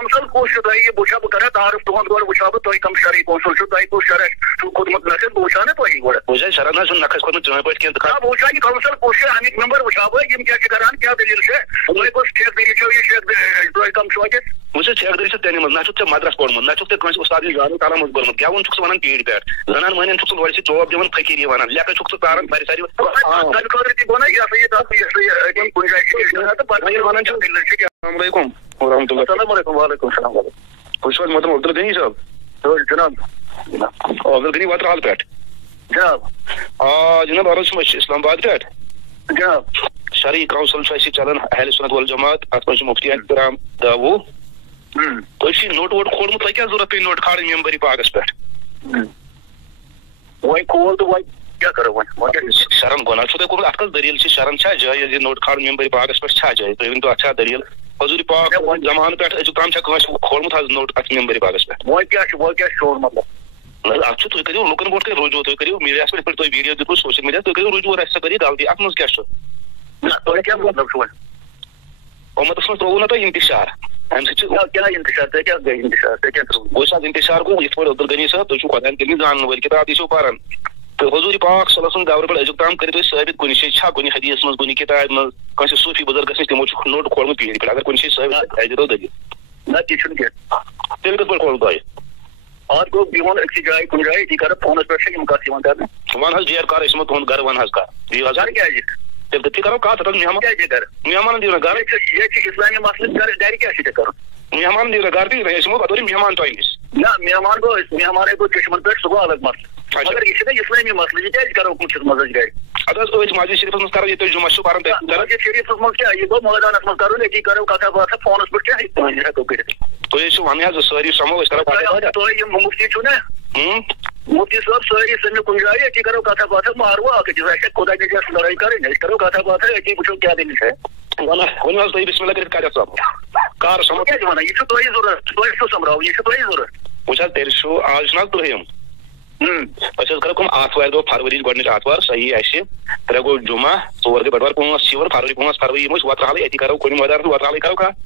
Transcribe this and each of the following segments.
کمسل کس بچا بہ کر تعارف تہد گوڑ وچا بہ تھی کم شرعی کونسل تھی کس شرح کھوتمت نقد بہ وچا نا تھی گوڑ وجہ شرح نا نقد کھوتمت چون پہ کھین بہ وچا یہ کونسل کس امیک ممبر وچا بہ کیا کران کیا دلیل تھی کس ٹھیک دلی چھو یہ تھی کم چھو اتھ وچ ٹھیک دلی تمہیں منٛز نہ ژےٚ مدرس پوٚرمُت نہ ژےٚ کٲنٛسہِ اُستاد جانو تعالیٰ منٛز پوٚرمُت گٮ۪وُن چھُکھ ژٕ وَنان پیٖڑِ پٮ۪ٹھ زنان مٲنٮ۪ن چھُکھ ژٕ لورِ سۭتۍ چوب دِوان فقیٖری وَنان لیکھان چھُکھ ژٕ تاران بَرِ سارِ تمہِ خٲطرٕ تہِ گوٚو نا یہِ ہسا یہِ تتھ یہِ کُنہِ جایہِ چھِ پَتہٕ وَنان چھِ دلیل چھِ السلام علیکم ورحمۃ اللہ السلام علیکم وعلیکم السلام تُہۍ چھِو حظ محترم عبدل غنی صٲب جناب عبدل غنی وترال پٮ۪ٹھ جناب جناب عرض چھُم أسۍ چھِ اسلام آباد پٮ۪ٹھ جناب شرعی کونسل چھُ اَسہِ چلان اہل سنت والجماعت اتھ منٛز چھُ مفتی احترام داووٗ تُہۍ چھُو نوٹ ووٹ کھولمُت تۄہہِ کیٛاہ ضروٗرت پیٚیہِ نوٹ کھالٕنۍ ممبری پاکس پٮ۪ٹھ وۄنۍ کھول تہٕ وۄنۍ کیٛاہ کرو وۄنۍ شرن گۄناہ چھُو تۄہہِ کوٚرمُت اتھ کۄس دٔلیٖل چھِ شرن چھا جٲیز یہِ نوٹ کھالُن ممبری پاکس پٮ۪ٹھ چھا جٲیز تُہۍ ؤنۍتو اتھ چھا دٔلیٖل حضوٗرِ پاک زمانہٕ پٮ۪ٹھ أزیُک تام چھا کٲنٛسہِ کھولمُت حظ نوٹ اتھ ممبری پاکس پٮ۪ٹھ وۄنۍ کیٛاہ چھُ چون مطلب اتھ چھُ تُہۍ کٔرِو لُکن برونٛٹھ کٔنۍ رجوٗع تُہۍ کٔرِو میٖڈیاہس پٮ۪ٹھ تُہۍ ویٖڈیو دیُتوٕ سوشل میٖڈیا تُہۍ کٔرِو رجوٗع اَسہِ سا کٔرِو غلطی اتھ منٛز کیٛاہ چھُ تۄہہِ کیٛاہ مطلب چھُ وۄنۍ اُمتس منٛز ترٛووُ نا تۄہہِ انتشار امہِ سۭتۍ چھُ کیٛاہ انتشار تۄہہِ کیٛاہ گٔے انتشار تۄہہِ کیٛاہ ترٛووُ گوٚو حظ انتشار گوٚو یِتھ پٲٹھۍ عبدل غنی صٲب تُہۍ چھُو خۄدایَن کٔرمٕتۍ زانن وٲلۍ کِتاب تہِ چھِو پران تہٕ حضوٗرِ پاک صلی اللہ علیہ وسلم دورٕ پٮ۪ٹھ أزیُک تام کٔرِو تُہۍ ثٲبت کُنہِ جایہِ چھا کُنہِ حدیثس منٛز کُنہِ کِتابہِ منٛز کٲنٛسہِ صوٗفی بُزرگس نِش تِمو چھُ نوٹ کھولمُت پیٖڑِ پٮ۪ٹھ اگر کُنہِ جایہِ ثٲبت اَسہِ دِتو دٔلیٖل نہ تہِ چھُنہٕ کینٛہہ تیٚلہِ کِتھ پٲٹھۍ کھولوٕ تۄہہِ اتھ گوٚو یہِ ووٚن أکسٕے جایہِ کُنہِ جایہِ ییٚتی کرو فونس پٮ۪ٹھ چھِ یِم کتھ یِوان کرنہٕ وَن حظ ڈیر کر أسۍ یِمو تُہُنٛد گرٕ وَن حظ کر دِیِو حظ گرٕ کیٛازِ تیٚلہِ تٔتھی کرو کتھ مہمان کیٛازِ گرٕ مہمانن دِیو نہ گرٕ ییٚتہِ چھِ اِسلامی مسلہٕ گرِ کیٛاہ چھُ ژےٚ کرُن مہمانن دِیو نہ گرٕ تہِ أسۍ یِمو بطورِ مہمان تۄہہِ نِش نہ مہمان گوٚو أسۍ مہمانے گوٚو چشمن پٮ۪ٹھ سُہ گوٚو الگ مسلہٕ مگر یہِ چھُ نا اِسلٲمی مسلہٕ یہِ کیٛازِ کرو کُنہِ منٛز أسۍ گرِ اَدٕ حظ أتھۍ مسجد شریٖفس منٛز کرو ییٚتہِ تُہۍ جُمعہ چھُو پران مسجد شریٖفس منٛز کیٛاہ یہِ گوٚو مٲدانس منٛز کرُن أتی کرو کتھا باتھا فونس پٮ۪ٹھ کیٛاہ ہٮ۪کو کٔرِتھ تُہۍ ٲسِو ونٕنۍ حظ سٲری سمو أسۍ کرو تُہۍ یِم مُفتی چھُو نا مفتی صٲب سٲری سٔمِو کُنہِ جایہِ أتی کرو کتھا باتھا مارو اکھ أکِس اَسہِ خۄدا نِش آسہِ لڑٲے کَرٕنۍ أسۍ کرو کتھا باتھا أتی وٕچھو کیٛاہ دٔلیٖل چھےٚ ؤنِو حظ تُہۍ بسم اللہ کٔرِتھ کتٮ۪تھ سمو کر سمو کیٛازِ وَنان یہِ چھُ تۄہہِ ضروٗرت تۄہہِ چھُو سمراوُن یہِ چھُ تۄہہِ ضروٗرت وٕچھ حظ تیٚلہِ چھُ آز چھُنہٕ حظ ترٛہِم أسۍ حظ کرو کٲم آتھوارِ دۄہ فرؤریِچ گۄڈٕنِچ آتھوار صحیح اَسہِ 3 گوٚو جُمعہ 4 گٔے بٹوار 5 چھِ یِوان فرؤری 5 فرؤری یِمو أسۍ وترہالٕے أتی کرو کُنہِ مٲدانس وترہالٕے کرو کتھ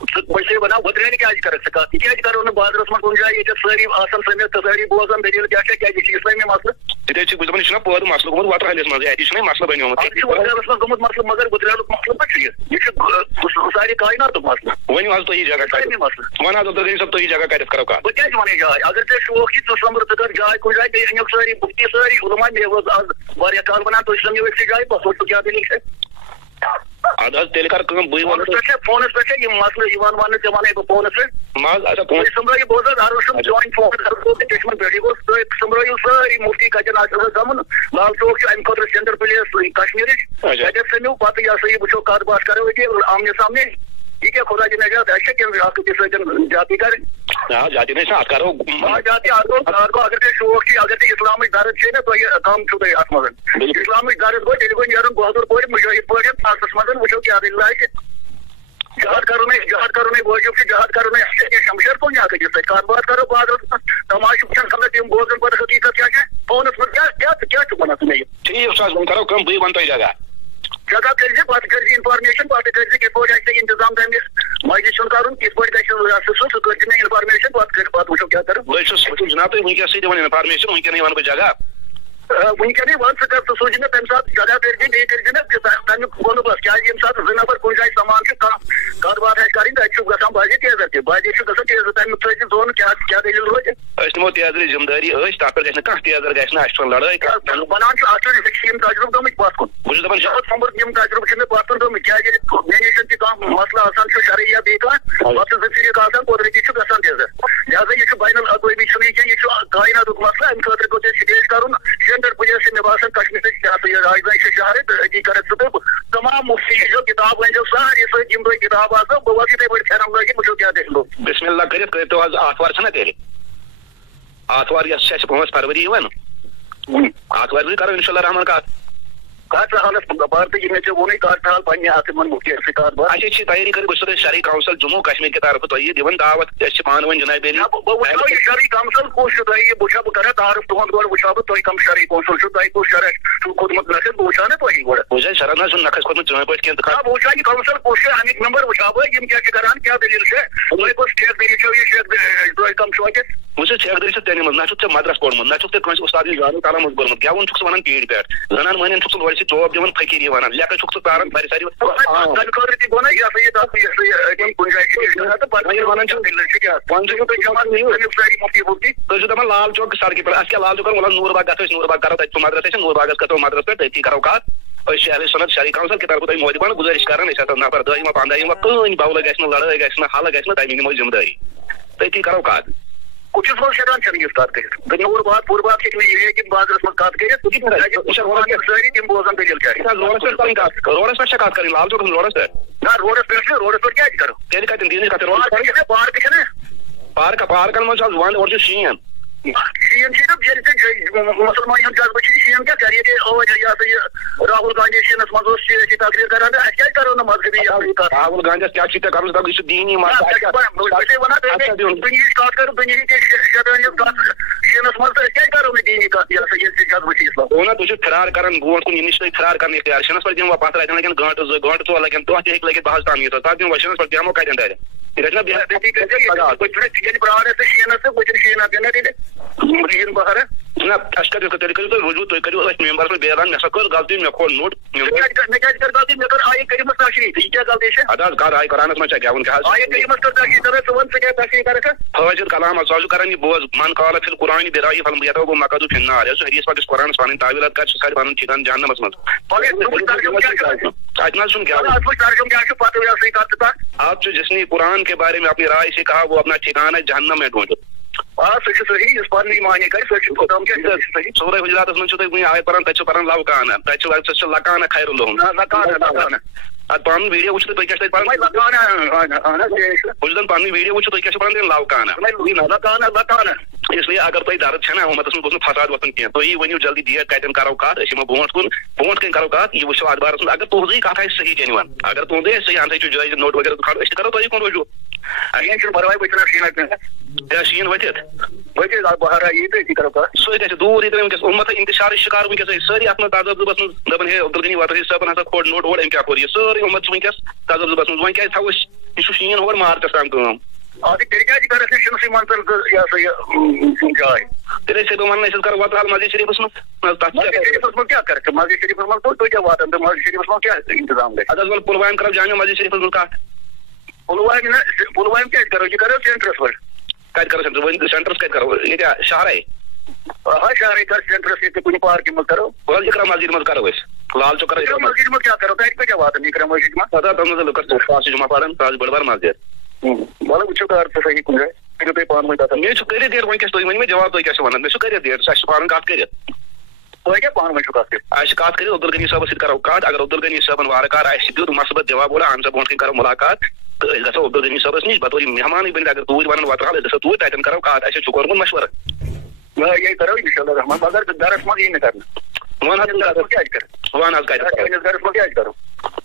بہٕ چھُسے وَنان وۄترِ کیٛازِ کرکھ ژٕ کتھ یہِ کیٛازِ کرو نہٕ بازرس منٛز کُنہِ جایہِ ییٚتٮ۪تھ سٲری آسان سٔمِتھ تہٕ سٲری بوزان دٔلیٖل کیٛاہ چھےٚ کیٛازِ یہِ چھُ اِسلٲمی مسلہٕ تیٚلہِ چھُ بہٕ دپان یہِ چھُنہ پٲدٕ مسلہٕ گوٚمُت وترہٲلِس منٛز اَتی چھُنہ مسلہٕ بنیومُت اتھ چھُ وترہالس منٛز گوٚمُت مسلہٕ مگر وترہالُک مسلہٕ ما چھُ یہِ چھُ سارے کایناتُک مسلہٕ ؤنِو حظ تُہی جگہ مسلہٕ وَن حظ عبدل غنی صٲب تُہی جگہ کتٮ۪تھ کرو کتھ بہٕ کیٛازِ وَنہٕ جاے اگر ژےٚ شوق چھُ ژٕ سومبر ژٕ کر جاے کُنہِ جایہِ بیٚیہِ أنِکھ سٲری مُفتی سٲری علما مےٚ اوس آز واریاہ کال وَنان تُہۍ سٔمِو أکسٕے جایہِ پتہٕ وٕچھو کیٛاہ دٔلیٖل چھےٚ اَدٕ حظ تیٚلہِ کر کٲم بٕے وَنہٕ فونس پٮ۪ٹھ چھےٚ یِم مسلہٕ یِوان وننہٕ ژےٚ وَنَے بہٕ فونس پٮ۪ٹھ ماز اچھا تُہۍ سُمبرٲیِو بوز حظ ہر وٕچھُن جویِنٹ فون گوٚو چشمن پٮ۪ٹھ یہِ گوٚو تُہۍ سُمبرٲیِو سٲری مُفتی کتٮ۪ن آسہِ گژھُن لال چوک چھُ امہِ خٲطرٕ سینٹر پٕلیس کشمیٖرٕچ تتٮ۪تھ سٔمِو پتہٕ یہِ ہسا یہِ وٕچھو کتھ باتھ کرو أتی آمنے سامنے یہِ کیٛاہ خۄدا دِی نجات اَسہِ چھےٚ کیٚنٛہہ اکھ أکِس سۭتۍ جاتی کرٕنۍ جاتی نہٕ اتھ کرو جاتی اتھ گوٚو اگر ژےٚ شوق چھُے اگر ژےٚ اسلامٕچ درد چھے نا تۄہہِ کم چھُو تۄہہِ اتھ منٛز اسلامٕچ درد گوٚو تیٚلہِ گوٚو نیرُن بہادُر پٲٹھۍ مُجٲہد پٲٹھۍ آسس منٛز وٕچھو کیٛاہ دٔلیٖل آسہِ جہاد کرُن واجب چھُ جہاد کرُن اَسہِ چھےٚ کیٚنٛہہ شمشیر کُن اکھ أکِس سۭتۍ کتھ باتھ کرو بازرس منٛز تماشہٕ وٕچھن خلق یِم بوزن پتہٕ حقیٖقت کیٛاہ چھےٚ فونس منٛز کیٛاہ چھُکھ وَنان ژٕ مےٚ یہِ ٹھیٖک چھُ حظ وۄنۍ کرو کٲم بٕے وَنہٕ تۄہہِ جگہ جگہ کٔرزِ پتہٕ کٔرزِ انفارمیشن پتہٕ کٔرزِ کِتھ پٲٹھۍ آسہِ انتظام تٔمِس مسجد چھُنہٕ کرُن کِتھ پٲٹھۍ گژھِ سُہ کٔرزِ مےٚ انفارمیشن پتہٕ وٕچھو کیٛاہ کرو بہٕ چھُس جناب تُہۍ وٕنکیٚسٕے دِوان انفارمیشن وٕنکیٚنٕے وَنہٕ بہٕ جگہ وٕنکیٚنٕے وَن ژٕ کر ژٕ سوٗزِ مےٚ تَمہِ ساتہٕ جگہ کٔرزِ بیٚیہِ کٔرزِ مےٚ تمیُک ووٚنہٕ بس کیٛازِ ییٚمہِ ساتہٕ 2 نفر کُنہِ جایہِ سمان چھُ کانٛہہ کتھ باتھ آسہِ کرٕنۍ تتہِ چھُ گژھان بازی تیزر تہِ بازی چھُ گژھان تیزر تمیُک تھٲیزِ زون کیٛاہ دٔلیٖل روزِ أسۍ نِمو تیزرٕچ ذمہٕ دٲری أسۍ تتھ پٮ۪ٹھ گژھِ نہٕ کانٛہہ تیزر گژھِ نہٕ اَسہِ چھُ لڑٲے بنان چھُ اتھ چھِ یِم تجرُبہٕ گٔمٕتۍ پتھ کُن بہٕ چھُس دپان سومبر یِم تجرُبہٕ چھِ مےٚ پتھ کُن گٔمٕتۍ کیٛازِ ییٚلہِ مےٚ نِش تہِ کانٛہہ مسلہٕ آسان چھُ شرعی یا بیٚیہِ کانٛہہ پتہٕ چھُ 2 طریٖقہٕ آسان قۄدرٔتی چھُ گژھان تیزر لہٰذا یہِ چھُ بین الاقوٲمی چھُنہٕ یہِ کیٚنٛہہ یہِ چھُ کایناتُک مسلہٕ امہِ خٲطرٕ گوٚو ژےٚ سٹیج کرُن سینٹر پٕلیس چھِ مےٚ باسان کشمیٖرٕچ یہِ راجدھانی چھِ شہرٕ تہٕ أتی کرکھ ژٕ تہٕ تمام مُفتی ییٖزیو کِتاب أنزیو سارے سۭتۍ یِم تۄہہِ کِتاب آسو بہٕ وَسہٕ یِتھٕے پٲٹھۍ پھیرن لٲگِتھ وٕچھو کیٛاہ دٔلیٖل بسم اللہ کٔرِتھ کٔرۍتو حظ آتھوار چھَنا تیٚلہِ آتھوار یۄس چھِ اَسہِ 5 فرؤری یِوان آتھوارِ دۄہ کرو انشاء اللہ رحمان کتھ کَتھ حالَس بارتہٕ یہِ مےٚ ژےٚ ووٚنُے کَتھ حال پنٛنہِ اَتھٕ منٛز مُختِیار سی کَتھ بات اچھا چھِ تیٲری کٔرِتھ بہٕ چھُسو تۄہہِ شہری کونسل جموں کشمیٖر کہِ طرفہٕ تۄہہِ دِوان دعوت أسۍ چھِ پانہٕ ؤنۍ جناب علی بہٕ وٕچھو یہِ شہری کونسل کُس چھُ تۄہہِ یہِ وٕچھا بہٕ کَرا تعارُف تُہُنٛد گۄڈٕ وٕچھا بہٕ تُہۍ کَم شہری کونسل چھُو تۄہہِ کُس شرح چھُو کھوٚتمُت نَکھٕ بہٕ وٕچھا نا تۄہہِ گۄڈٕ بہٕ چھُس شرح نہ چھُنہٕ نَکھَس کھوٚتمُت چٲنۍ پٲٹھۍ کینٛہہ بہٕ وٕچھا یہِ کونسل کُس چھُ اَمِکۍ ممبر وٕچھا بہٕ یِم کیٛاہ چھِ کران کیٛاہ دٔلیٖل چھِ تۄہہِ کُس ٹھیکہٕ چھو یہِ تۄہہِ کَم چھُو اَتہِ بہٕ چھُس ٹھیکدٔری چھُس تیٚلہِ منٛز نہ چھُکھ ژےٚ مدرس پوٚرمُت نہ چھُکھ ژےٚ کٲنٛسہِ اُستادٕچ زانُن تعلیٖم منٛز کوٚرمُت گٮ۪وُن چھُکھ ژٕ وَنان پیٖڈِ پٮ۪ٹھ زنان مٔہنِین چھُکھ ژٕ لورِ سۭتۍ جواب دِوان فقیٖری وَنان لیکھان چھُکھ ژٕ تاران سارِ سارِ تَمہِ خٲطرٕ تہِ گوٚو نا یہِ ہسا یہِ تَتھ یہِ کُنہِ جایہِ تہٕ پَتہٕ وَنان چھِ تُہۍ چھِو دَپان لال چوک سڑکہِ پٮ۪ٹھ اَسہِ کیٛاہ لال چوک وَلان نوٗر باغ گژھو أسۍ نوٗر باغ کَرو تَتہِ چھُ مدرس اَسہِ نوٗر باغس گژھو مدرس پٮ۪ٹھ تٔتی کَرو کَتھ أسۍ چھِ اہلِ سُنت شہری کونسل کہِ طرفہٕ تۄہہِ مودبان گُزٲرِش کران أسۍ ہسا نفر دہ یِوان 15 یِوان کٕہٕنۍ بولہٕ گژھِ نہٕ لڑٲے گژھِ نہٕ حلہٕ گژھِ نہٕ تَمی نِمو ذِمہٕ دٲری تٔتی کَرو کَتھ کُٹھِس منٛز شیطان چھنہٕ یِژھ کَتھ کٔرِتھ نوٗر باغ پوٗر باغ ہیٚکہِ نہٕ یہِ ہیٚکہِ بازرَس منٛز کَتھ کٔرِتھ سٲری تِم بوزان دٔلیٖل کیٛاہ روڈس پٮ۪ٹھ کَرٕنۍ کَتھ روڈس پٮ۪ٹھ چھا کَتھ کَرٕنۍ لال چوکس روڈس پٮ۪ٹھ نہ روڈس پٮ۪ٹھ چھُ روڈس پٮ۪ٹھ کیٛازِ کَرو تیٚلہِ کَتٮ۪ن دیٖنٕچ کَتھ پارکہٕ چھَنا پارکن منٛز چھُ آز وَندٕ اورٕ چھُ شیٖن شیٖن چھِ مُسلمانن ہُنٛد جذبہٕ چھِ شیٖن کیٛاہ کَرِ ییٚتہِ یہِ ہسا یہِ راہُل گاندھی شیٖنس منٛز اوس سِیٲسی تقریٖر کران تہٕ اَسہِ کیٛازِ کَرو نہٕ مذہبی کَتھ راہُل گاندھیَس کیٛاہ چھُ ژےٚ کَرُن دَپ یہِ چھُ دیٖنی دُنہِچ کَتھ کرو دُنہِچ شیطٲنیت کَتھ شیٖنس منٛز تہٕ أسۍ کیٛازِ کَرو نہٕ دیٖنی کَتھ یہِ ہسا ییٚلہِ جذبہٕ چھِ اِسلام گوٚو نا تُہۍ چھِو فِرار کران برونٛٹھ کُن یہِ نِش تۄہہِ فِرار کرنہٕ اختیار شیٖنس پٮ۪ٹھ دِمو پَتہٕ رَتٮ۪ن لگن گٲنٛٹہٕ 2 گٲنٛٹہٕ 4 لگن دۄہ تہِ ہیٚکہِ لٔگِتھ بہٕ حظ تام ییٖژاہ تَتھ دِمو شیٖنس پٮ۪ٹھ بیٚہمو کَتٮ۪ن دارِ برٛارَس تہٕ شیٖنس تہٕ بہٕ چھُس شیٖن اَپینہ تیٚلہِ یِن بہارا نہ اَسہِ کَتہِ تیٚلہِ کٔرِو تُہۍ رجوٗع تُہۍ کٔرِو أتھۍ ممبرس پٮ۪ٹھ بیران مےٚ ہسا کٔر غلطی مےٚ کھول نوٚٹ مےٚ کیٛازِ کٔر غلطی مےٚ کٔر آیہِ کٔرمٕژ تشریٖح یہِ کیٛاہ غلطی چھِ اَدٕ حظ کر آیہِ قرآنس منٛز چھا گٮ۪وُن کیٛاہ حظ آیہِ کٔرمٕژ کٔر تشریٖح کَران ژٕ وَن ژٕ کیٛاہ تشریٖح کَرکھ حٲضِر کلام حظ ژٕ چھُ کران یہِ بوز من قال فی القرآن برایہِ فلیدعُ مقعدہ فی النار یۄس حدیث پاکس قرآنس پنٕنۍ تعویٖلات کَرِ سُہ ژھانڈِ پنُن ٹھِکانہٕ جہنمس منٛز اَتہِ نہ حظ چھُنہٕ گٮ۪وُن آپ جو جس نے قرآن کے بارے میں اپنی رائے سے کہا وہ اپنا ٹھکانہ جہنم میں ڈھونڈو سُہ چھُ صحیح یُس پَنٕنۍ معنی کَرِ سُہ چھُ سورہ حجراتس منٛز چھُو تُہۍ وٕنہِ آیت پران تَتہِ چھُ پران لو کانہ تَتہِ چھُ لکانہ خیر لہُم اَدٕ پنُن ویٖڈیو وٕچھِو تُہۍ کیٛاہ چھُو تَتہِ پران بہٕ چھُس دَپان پنُن ویٖڈیو وٕچھِو تُہۍ کیٛاہ چھُو پران لو کانہ اس لیے اگر تۄہہِ درد چھےٚ نا حکوٗمتس منٛز گوٚژھ نہٕ فساد وۄتھُن کینٛہہ تُہی ؤنِو جلدی ڈیٹ کَتٮ۪ن کَرو کَتھ أسۍ یِمو برونٛٹھ کُن کرو کَتھ یہِ وٕچھو اخبارس منٛز اگر تُہنٛزٕے کَتھ آسہِ صحیح جینوَن اگر تُہنٛدٕے آسہِ صحیح اَمہِ سۭتۍ چھُ جٲیز نوٹ وغیرہ کھالو أسۍ تہِ کرو تۄہہِ کُن رجوٗع کِہیٖنۍ چھُنہٕ پرواے بہٕ چھُس شیٖن پٮ۪ٹھ شیٖن ؤتھِتھ بہارا یی تہٕ أتی کرو کَتھ سُہ گژھِ دوٗر ییٚتٮ۪ن وٕنکٮ۪س اُمت اِنتِشارٕچ شِکار وٕنکٮ۪س سٲری اَتھ منٛز تذبذبس منٛز دَپان ہے عبدالغنی وطری صٲبن ہسا کھوڑ نوٹ أمۍ کیٛاہ کوٚر یہِ سٲرٕے اُمت چھِ وٕنکٮ۪س تذبذبس منٛز وۄنۍ کیٛازِ تھاوو أسۍ یہِ چھُ شیٖن ہور مارچس تام کٲم تیٚلہِ کیٛازِ کَرَکھ نہٕ شِنسٕے منٛز یہِ ہسا یہِ جاے تیٚلہِ ٲسۍ بہٕ وَنان أسۍ حظ کرو وۄتہٕ حال مسجد شریٖفس منٛز تَتھ مسجد شریٖفس منٛز کیٛاہ کَرکھ مسجد شریٖفس منٛز کوٚت تُہۍ کیٛاہ واتان تہٕ مسجد شریٖفس منٛز کیٛاہ اِنتظام گژھِ اَدٕ حظ وَلہٕ پُلوامہِ کرو جامع مسجد شریٖفس منٛز کَتھ پُلوامہِ کیٛازِ کَرو یہِ کَرو سینٹرس پٮ۪ٹھ کَتہِ کرو سینٹر وۄنۍ سینٹرس کَتہِ کرو ییٚتہِ شہرے شہرٕے کَر سینٹرس ییٚتہِ کُنہِ پارکہِ منٛز کَرو وَلہٕ اِقرا مسجد منٛز کرو أسۍ لال چوک کرو مسجد منٛز کیٛاہ کَرو تَتہِ کۭتیاہ واتان اِقرا مسجد منٛز پتہ تَتھ منٛز لُکَس پانٛژھ چھِ جمعہ پَران سُہ حظ بٔڑ بار مسجد وَلہٕ وٕچھو کر ژٕ صحیح کُنہِ جایہِ کٔرِو تُہۍ پانہٕ ؤنۍ کَتھ مےٚ چھُ کٔرِتھ ڈیٹ وٕنکٮ۪س تُہۍ ؤنِو مےٚ جواب تُہۍ کیٛاہ چھِو وَنان مےٚ چھُ کٔرِتھ ڈیٹ اَسہِ چھُ پانہٕ کَتھ کٔرِتھ تۄہہِ کیٛاہ پانہٕ ؤنۍ چھُو کَتھ کٔرِتھ اَسہِ چھِ کَتھ کٔرِتھ عبدالغنی صٲبَس سۭتۍ کرو کَتھ اگر عبدالغنی صٲبن وارٕ کار آسہِ دیُت مَسلہٕ جواب وولا اہن سا برونٛٹھ کَنۍ کرو مُلاقات تہٕ أسۍ گژھو عبدالغنی صٲبَس نِش بطور مہمانٕے بٔنِتھ اگر توٗرۍ وَنان وَتہٕ حال أسۍ گژھو توٗرۍ تَتٮ۪ن کرو کَتھ اَسہِ چھُ کوٚرمُت مشوَرٕ یہِ کَرو اِنشاء اللہ رحمان مگر گرس منٛز یی نہٕ کرنہٕ وَن حظ کیٛازِ کرٕ وَن حظ کَتہِ چٲنِس گرس منٛز کیٛازِ کرو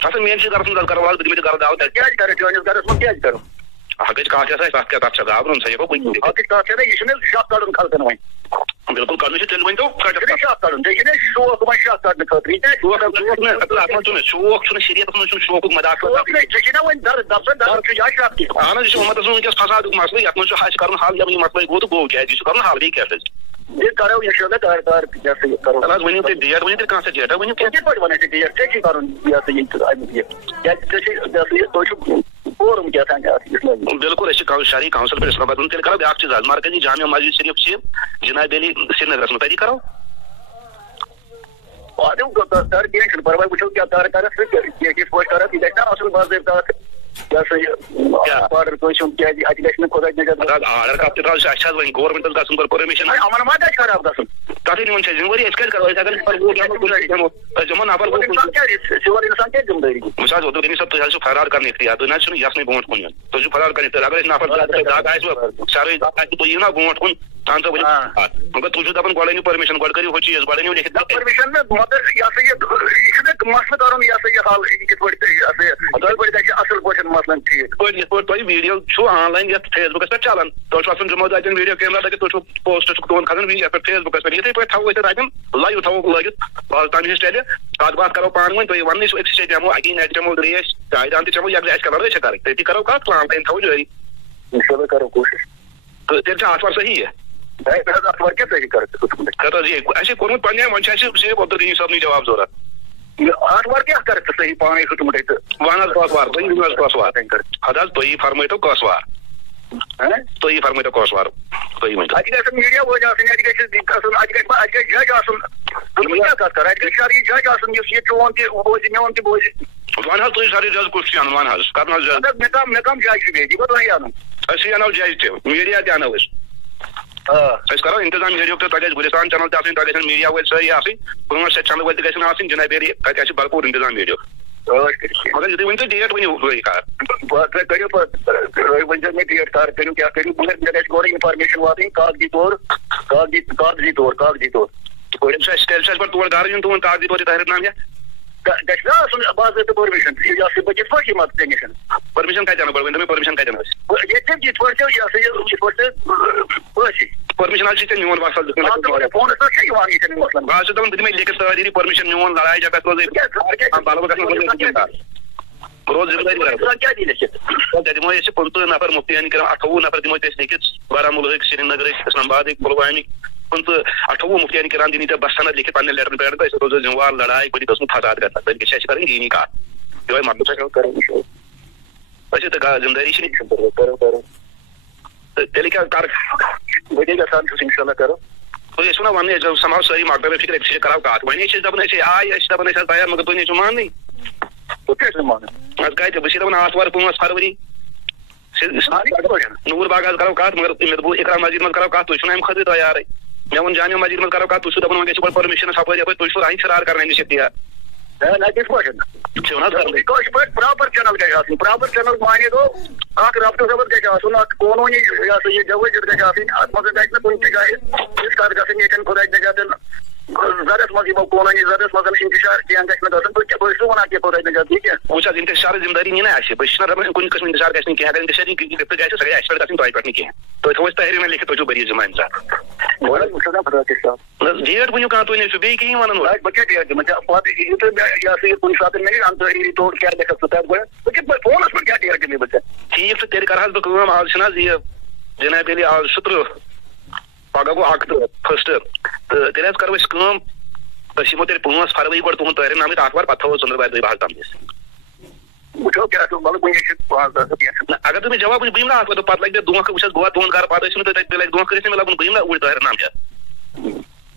اَصٕل میٲنِس گرس منٛز کرو حظ بہٕ دِمہٕ گرٕ دعوت کیٛازِ کرو چٲنِس گرس منٛز کیٛازِ کرو حقٕچ کَتھ یۄس آسہِ تَتھ کیٛاہ تَتھ چھا گابرُن سۄ ہٮ۪کو کُنہِ حقٕچ کَتھ چھےٚ نا یہِ چھُنہٕ شاہ کَڑُن خلقن وۄنۍ بِلکُل کَڑُن چھُ تیٚلہِ ؤنۍتو شاہ کَڑُن ژےٚ چھُنہٕ شوق وۄنۍ شاہ کَڑنہٕ خٲطرٕ یہِ شوق چھُنہٕ شریعتس منٛز چھُنہٕ شوقُک مداخ ژےٚ چھُے نا وۄنۍ درد چھُ یا شاہ کیٚنٛہہ اہن حظ یہِ چھُ اُمتس منٛز وٕنکٮ۪س فسادُک مسلہٕ یَتھ منٛز چھُ اَسہِ کَرُن حل یہِ مسلہٕ گوٚو تہٕ گوٚو کیٛازِ یہِ چھُ کَرُن حل بیٚیہِ کیٛاہ حظ یہِ کرو اِنشاء اللہ کر کرو حظ ؤنِو تُہۍ ڈیٹ ؤنِو تُہۍ کانٛہہ سا ڈیٹا ؤنِو کِتھ پٲٹھۍ وَنَے ژےٚ ڈیٹ ژےٚ چھُے کَرُن یہِ ہسا یہِ اَمیُک یہِ کیٛازِ ژےٚ چھُے تۄہہِ چھُو فورم کیٛاہ تام اَتھ بِلکُل أسۍ چھِ شہری کونسل پٮ۪ٹھ اِسلام آباد تیٚلہِ کرو بیٛاکھ چیٖز حظ مرکزی جامع مسجد شریٖف چھِ جناب علی سرینگرس منٛز تٔتی کرو کیٚنٛہہ چھُنہٕ پرواے وٕچھو کیٛاہ کر کرکھ کِتھ پٲٹھۍ کرکھ یہِ گژھِ نا آسُن باضٲبطہٕ اَتھ یہِ ہسا یہِ آرڈر کٲنٛسہِ ہُنٛد کیٛازِ اَتہِ گژھِ نہٕ خۄدا نَظر آرڈر کَتھ تہِ حظ چھُ اَسہِ حظ وۄنۍ گورمینٹس گژھُن کوٚر پٔرمِشن یِمن ما گژھِ خراب گژھُن تَتھٕے نِوان چھِ أسۍ ذِمہٕ وٲری أسۍ کَتہِ کرو أسۍ اگر أسۍ دِمو نفر سِول اِنسان کیٛازِ ذِمہٕ دٲری وٕچھ حظ عبدالغنی صٲب تُہۍ حظ چھِو فرار کرنہٕ اختیار تُہۍ نہ حظ چھُنہٕ یَژھنٕے برونٛٹھ کُن یُن تُہۍ چھِو فرار کرنہٕ اختیار اگر أسۍ نفر داغ آسہِ شرٲیی داغ آسہِ تُہۍ یِیِو نا برونٛٹھ کُن مگر تھی دپان گۄڈٕ پٔرمِشن گۄڈٕ کٔرِو ہُہ چیٖز گۄڈٕ أنِو لیکھِتھ پٔرمِشن مگر یہ مسلہٕ کرُن یہ حل کِتھ پٲٹھۍ اصل پٲٹھۍ مسلن ٹھیٖک یِتھ پٲٹھۍ تۄہہِ ویٖڈیو چھُو آن لاین یتھ فیس بُکس پٮ۪ٹھ چلان تۄہہِ چھُ آسان جموں اتٮ۪ن ویٖڈیو کیمرا لٲگِتھ تُہۍ چھُو پوسٹ چھُکھ تُہُنٛد کھسان یتھ پٮ۪ٹھ فیس بُکس پٮ۪ٹھ یِتھٕے پٲٹھۍ تھاوو أسۍ اتٮ۪ن لایو تھاوو لٲگِتھ آز تام ہِش چلہِ کتھ باتھ کرو پانہٕ ؤنۍ تُہۍ وننٕے سُہ أکِس جایہِ دِمو اکی نتہٕ دِمو ریس چایدان تہِ چمو یکجاہ اَسہِ کلر چھِ کرٕنۍ تٔتی کرو کتھ آن لاین تھاوو جٲری انشاءاللہ کرو کوٗشش تہٕ تیٚلہِ چھِ آتھوار صحیح اَسہِ کوٚرمُت پننہِ وۄنۍ چھِ اَسہِ صرف عبدالغنی صٲبنٕے جواب ضروٗرت آتھوار کیٛاہ کرٕ ژٕ صحیح پانے ہیوٚتمُت تہٕ وَن حظ کۄس وار تُہۍ ؤنِو حظ کۄس وار اَدٕ حظ تُہی فرمٲیتو کۄس وار تُہی فرمٲیتو کۄس وار تُہی ؤنِو اَتہِ گژھن میٖڈیا وٲلۍ آسٕنۍ اَتہِ گژھِ گژھُن اَتہِ گژھِ جج آسُن بہٕ کیٛاہ کتھ کرٕ اَتہِ گژھِ شرعی جج آسُن یُس یہِ چون تہِ بوزِ میون تہِ بوزِ وَن حظ تُہۍ شرعی جج کُس چھُ اَنُن وَن حظ کَرُن حظ جج مےٚ کم جج چھُ بیٚیہِ یہِ گوٚو تۄہہِ اَنُن أسۍ اَنو جج تہِ میٖڈیا تہِ اَنو أسۍ أسۍ کرو انتظام میٖڈیاہُک تہِ تۄہہِ گژھِ گُلستان چنل تہِ آسٕنۍ تۄہہِ گژھن میٖڈیا وٲلۍ سٲری آسٕنۍ 5-6 چنلہٕ وٲلۍ تہِ گژھن آسٕنۍ جنابیری تَتہِ آسہِ بھرپوٗر انتظام میٖڈیاہُک مگر یُتھُے ؤنۍ تُہۍ ڈیٹ ؤنِو تُہۍ کر تُہۍ کٔرِو تُہۍ ؤنۍزیو مےٚ ڈیٹ کر کٔرِو کیٛاہ کٔرِو مگر مےٚ گژھِ گۄڈٕ انفارمیشن واتٕنۍ کاغذی طور تیٚلہِ چھُ اَسہِ پتہٕ تور گرٕ یُن تُہُنٛد کاغذی طور طاہر نام گژھِ نا آسُن باضٲبطہٕ پٔرمِشن یہِ ہسا بہٕ کِتھ پٲٹھۍ یِمہٕ ژےٚ نِش پٔرمِشن کتہِ اَنو گۄڈٕ ؤنۍتو مےٚ پٔرمِشن کتہِ اَنو أسۍ یِتھ پٲٹھۍ ژےٚ یہِ ہسا یِتھ پٲٹھۍ ژٕ ٲسی پٔرمِشن حظ چھِ ژےٚ میون مسلہٕ فونس پٮ۪ٹھ چھےٚ یِوان یہِ مسلہٕ بہٕ حظ چھُس دپان بہٕ دِمے لیکھِتھ سٲری پٔرمِشن میون لڑایہِ جگہ روزِ روز ژےٚ دِمو أسۍ 15 نفر مُفتِین کران 28 نفر دِمو أسۍ لیکھِتھ بارہمولہٕکۍ سرینگرٕکۍ اسلام آبادٕکۍ پُلوامِکۍ 28 مُفتِین کران دِنی ژےٚ بس سند لیکھِتھ پننٮ۪ن لیٹرن پٮ۪ٹھ أسۍ روزو ذِمہٕ وار لڑایہِ کُنہِ قٕسمُک فساد گژھان تَتہِ گژھِ اَسہِ کَرٕنۍ دیٖنی کتھ یِہوے مطلب أسۍ تہٕ ذمہٕ دٲری چھِ تہٕ تیٚلہِ کیٛاہ کر بہٕ تہِ گژھان چھُس انشاءاللہ کرو تُہۍ ٲسِو نا وننٕے أسۍ سماو سٲری مۄکلٲو فِکر أکسٕے کرو کتھ وۄنۍ چھِ أسۍ دپان أسۍ آے أسۍ چھِ دپان أسۍ حظ تیار مگر تُہۍ نٔے چھِو ماننٕے بہٕ کیٛاہ چھُس مانان حظ کتہِ بہٕ چھُس دپان آتھوار 5 فروری نوٗر باغ حظ کرو کتھ مگر مےٚ دوٚپ اقرا مسجد منٛز کرو کتھ تُہۍ چھِو نہٕ امہِ خٲطرٕ تیارٕے مےٚ ووٚن جامع مسجد منٛز کرو کتھ تُہۍ چھِو دپان وۄنۍ گژھِ گۄڈٕ پٔرمِشن ہپٲرۍ یپٲرۍ تُہۍ چھِو راہی فرار کران أمِس اختیار نہ کِتھ پٲٹھۍ چھِو نہ حظ کٲشِر پٲٹھۍ پراپر چنل گژھِ آسُن پراپر چنل مانے گوٚو اکھ رابطہٕ ضبط گژھِ آسُن اکھ قونوٗنی یہِ ہسا یہِ جوٲزِیت گژھِ آسٕنۍ اتھ منٛز گژھِ نہٕ کُنہِ تہِ جایہِ یِژھ کتھ گژھٕنۍ ییٚتٮ۪ن خۄدا نجاتن زرس منٛز یِمو قونوٗنی زرس منٛز انتشار کینٛہہ گژھِ نہٕ گژھُن بہٕ چھُس ونان کہِ خۄدا نجات ٹھیٖک چھا وٕچھ حظ انتشارٕچ ذمہٕ دٲری نی نا اَسہِ بہٕ چھُس نہٕ دپان کُنہِ قٕسمُک انتشار گژھِ نہٕ کینٛہہ اگر انتشار گژھِ سۄ گژھِ اَسہِ پٮ۪ٹھ گژھٕنۍ تۄہہِ پٮ۪ٹھ نہٕ کینٛہہ تُہۍ تھوٚو اَسہِ تحریٖر لیکھِتھ تُہۍ چھِو بٔری ذمہٕ اَمہِ ساتہٕ ڈیٹ ؤنِو کانٛہہ تُہۍ نٔے بیٚیہِ کِہیٖنۍ وَنان بہٕ کیٛاہ ڈیٹ دِمہٕ پتہٕ یِتھُے مےٚ یہِ ہسا یہِ کُنہِ ساتہٕ مےٚ اَن تحریٖری طور کیٛاہ لیکھکھ ژٕ تتھ گۄڈٕ بہٕ کِتھ پٲٹھۍ فونس پٮ۪ٹھ کیٛاہ ڈیٹ دِمے بہٕ ژےٚ ٹھیٖک چھُ تیٚلہِ کرٕ حظ بہٕ کٲم آز چھُنہٕ حظ یہِ جناب علی آز چھُ 30 پگاہ گوٚو 1 تہٕ تیٚلہِ حظ کرو أسۍ کٲم أسۍ یِمو تیٚلہِ 5 فروری گۄڈٕ تُہُنٛد تٲریٖخ نامٕتۍ آتھوار پتہٕ تھاوو ژٔنٛدٕروارِ دۄہہِ بحال تام وٕچھو کیٛاہ چھُ مطلب وٕنہِ چھِ 5-10 نہ اگر تُہۍ مےٚ جواب ؤنِو بہٕ یِمہٕ نا آتھوار دۄہ پتہٕ لگہِ مےٚ دھونٛکھٕ بہٕ چھُس گوٚوا تُہُنٛد گرٕ پتہٕ ٲسِو نہٕ تُہۍ تَتہِ لگہِ دھونٛکھٕ گژھِ نہٕ مےٚ لگُن بہٕ یِمہٕ نا اوٗرۍ تٲہر نام ہٮ۪تھ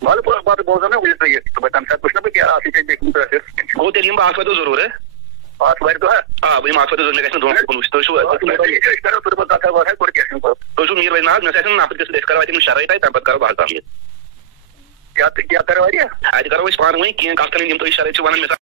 وَلہٕ پتہٕ بوزو نا وٕنہِ تُہۍ تہٕ بہٕ تَمہِ ساتہٕ وٕچھٕ نا بہٕ کیٛاہ آسہِ ژےٚ لیکھمُت گوٚو تیٚلہِ یِمہٕ بہٕ آتھوارِ دۄہ ضروٗر آتھوارِ دۄہ بہٕ یِمہٕ آتھوارِ دۄہ مےٚ گژھِ نہٕ دھونٛکھٕ کُن وٕچھ تُہۍ چھِو تُہۍ چھِو میٖر وٲلۍ نہ حظ مےٚ آسہِ نفر گژھِتھ أسۍ کرو اَتہِ شرٲے تَتہِ تَمہِ پتہٕ کرو بحال تام کیٛاہ کرو واریاہ اَتہِ کرو أسۍ پانہٕ ؤنۍ کینٛہہ کتھ کرٕنۍ یِم تُہۍ شرٲے چھِو ونان